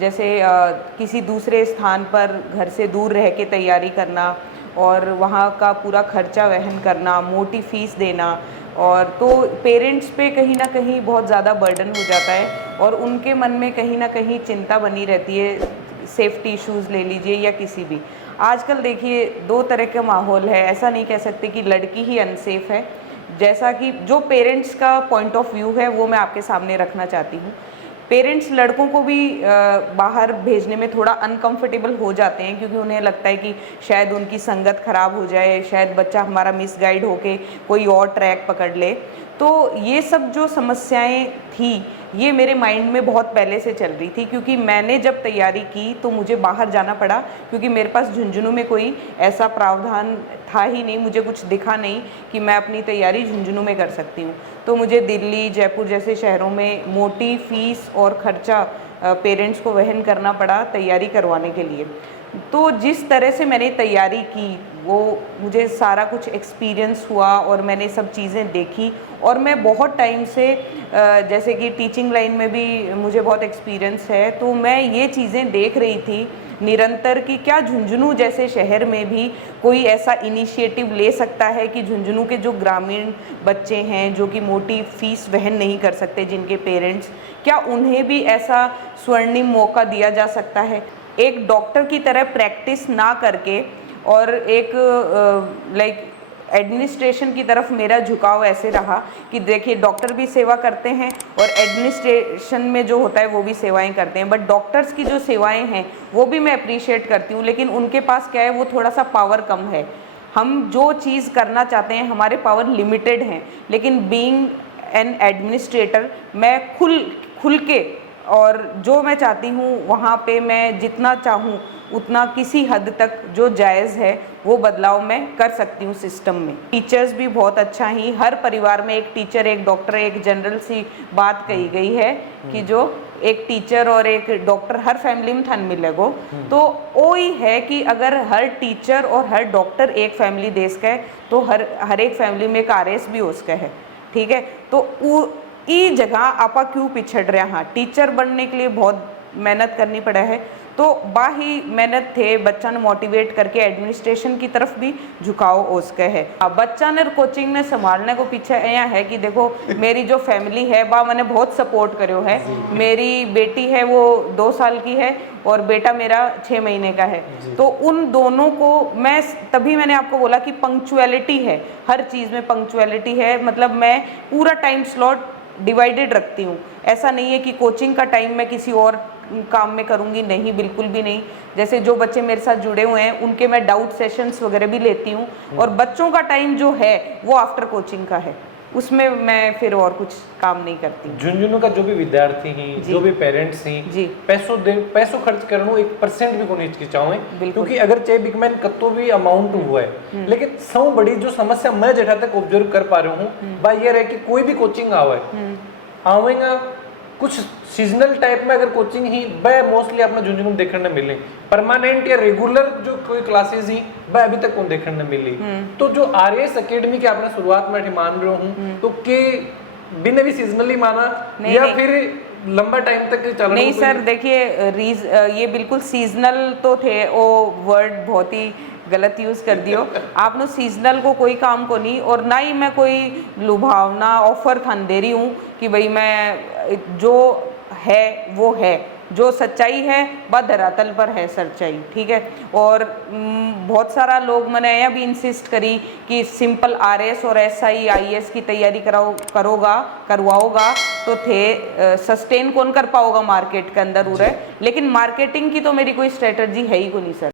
जैसे किसी दूसरे स्थान पर घर से दूर रह के तैयारी करना और वहाँ का पूरा खर्चा वहन करना, मोटी फ़ीस देना, और तो पेरेंट्स पे कहीं ना कहीं बहुत ज़्यादा बर्डन हो जाता है और उनके मन में कहीं ना कहीं चिंता बनी रहती है। सेफ्टी इश्यूज़ ले लीजिए या किसी भी, आजकल देखिए दो तरह का माहौल है, ऐसा नहीं कह सकते कि लड़की ही अनसेफ है। जैसा कि जो पेरेंट्स का पॉइंट ऑफ व्यू है वो मैं आपके सामने रखना चाहती हूँ। पेरेंट्स लड़कों को भी बाहर भेजने में थोड़ा अनकंफर्टेबल हो जाते हैं, क्योंकि उन्हें लगता है कि शायद उनकी संगत खराब हो जाए, शायद बच्चा हमारा मिसगाइड होके कोई और ट्रैक पकड़ ले। तो ये सब जो समस्याएं थी ये मेरे माइंड में बहुत पहले से चल रही थी, क्योंकि मैंने जब तैयारी की तो मुझे बाहर जाना पड़ा, क्योंकि मेरे पास झुंझुनू में कोई ऐसा प्रावधान था ही नहीं, मुझे कुछ दिखा नहीं कि मैं अपनी तैयारी झुंझुनू में कर सकती हूँ। तो मुझे दिल्ली, जयपुर जैसे शहरों में मोटी फ़ीस और ख़र्चा पेरेंट्स को वहन करना पड़ा तैयारी करवाने के लिए। तो जिस तरह से मैंने तैयारी की वो मुझे सारा कुछ एक्सपीरियंस हुआ और मैंने सब चीज़ें देखी, और मैं बहुत टाइम से जैसे कि टीचिंग लाइन में भी मुझे बहुत एक्सपीरियंस है, तो मैं ये चीज़ें देख रही थी निरंतर कि क्या झुंझुनू जैसे शहर में भी कोई ऐसा इनिशिएटिव ले सकता है कि झुंझुनू के जो ग्रामीण बच्चे हैं जो कि मोटी फ़ीस वहन नहीं कर सकते, जिनके पेरेंट्स, क्या उन्हें भी ऐसा स्वर्णिम मौका दिया जा सकता है। एक डॉक्टर की तरह प्रैक्टिस ना करके और एक लाइक एडमिनिस्ट्रेशन की तरफ मेरा झुकाव ऐसे रहा कि देखिए डॉक्टर भी सेवा करते हैं और एडमिनिस्ट्रेशन में जो होता है वो भी सेवाएं करते हैं, बट डॉक्टर्स की जो सेवाएं हैं वो भी मैं अप्रिशिएट करती हूँ, लेकिन उनके पास क्या है, वो थोड़ा सा पावर कम है। हम जो चीज़ करना चाहते हैं हमारे पावर लिमिटेड हैं, लेकिन बीइंग एन एडमिनिस्ट्रेटर मैं खुल के और जो मैं चाहती हूँ वहाँ पे मैं जितना चाहूँ उतना किसी हद तक जो जायज़ है वो बदलाव मैं कर सकती हूँ सिस्टम में। टीचर्स भी बहुत अच्छा ही, हर परिवार में एक टीचर, एक डॉक्टर, एक जनरल सी बात कही गई है कि जो एक टीचर और एक डॉक्टर हर फैमिली में थन मिलेगो। तो वो ही है कि अगर हर टीचर और हर डॉक्टर एक फैमिली देश का है तो हर एक फैमिली में एक आरएस भी उसका है, ठीक है। तो ई जगह आपा क्यों पिछड़ रहे, हाँ टीचर बनने के लिए बहुत मेहनत करनी पड़ा है, तो बाही मेहनत थे बच्चा ने मोटिवेट करके एडमिनिस्ट्रेशन की तरफ भी झुकाव उसका है। बच्चा ने कोचिंग ने संभालने को पीछे यहाँ है कि देखो मेरी जो फैमिली है बा मैंने बहुत सपोर्ट करो है। मेरी बेटी है वो 2 साल की है और बेटा मेरा 6 महीने का है, तो उन दोनों को मैं तभी मैंने आपको बोला कि पंक्चुअलिटी है, हर चीज़ में पंक्चुअलिटी है, मतलब मैं पूरा टाइम स्लॉट डिवाइडेड रखती हूँ। ऐसा नहीं है कि कोचिंग का टाइम मैं किसी और काम में करूँगी, नहीं, बिल्कुल भी नहीं। जैसे जो बच्चे मेरे साथ जुड़े हुए हैं उनके मैं डाउट सेशंस वगैरह भी लेती हूँ, और बच्चों का टाइम जो है वो आफ्टर कोचिंग का है, उसमें मैं फिर और कुछ काम नहीं करती। झुंझुनू का जो भी विद्यार्थी हैं, जो भी पेरेंट्स हैं, पैसों खर्च करनो 1% भी को नहीं हिचकिचाओ, क्योंकि अगर चाहे बिगमैन कत्तो भी अमाउंट हुआ है, लेकिन सब बड़ी जो समस्या मैं जहाँ तक ऑब्जर्व कर पा रहा हूँ वह ये है कि कोई भी कोचिंग आवेगा कुछ सीजनल टाइप में, अगर कोचिंग ही वह मोस्टली अपना झुंझुनू देखने मिले, परमानेंट या रेगुलर जो कोई क्लासेस ही वह अभी तक कौन देखने मिली। तो जो आरएस एकेडमी की आपने शुरुआत में मान रहे हूँ, तो के बिना भी सीजनली माना या फिर लंबा टाइम तक चलना? नहीं सर, देखिए ये बिल्कुल सीजनल तो थे, वो वर्ड बहुत ही गलत यूज़ कर दियो आपने। सीजनल को कोई काम को नहीं, और ना ही मैं कोई लुभावना ऑफर थान दे रही हूँ कि भाई मैं जो है वो है, जो सच्चाई है वह धरातल पर है सच्चाई, ठीक है। और बहुत सारा लोग मैंने यह भी इंसिस्ट करी कि सिंपल आरएस और एसआई आईएएस की तैयारी करवाओगा तो थे सस्टेन कौन कर पाओगा मार्केट के अंदर उरे, लेकिन मार्केटिंग की तो मेरी कोई स्ट्रेटजी है ही को नहीं सर।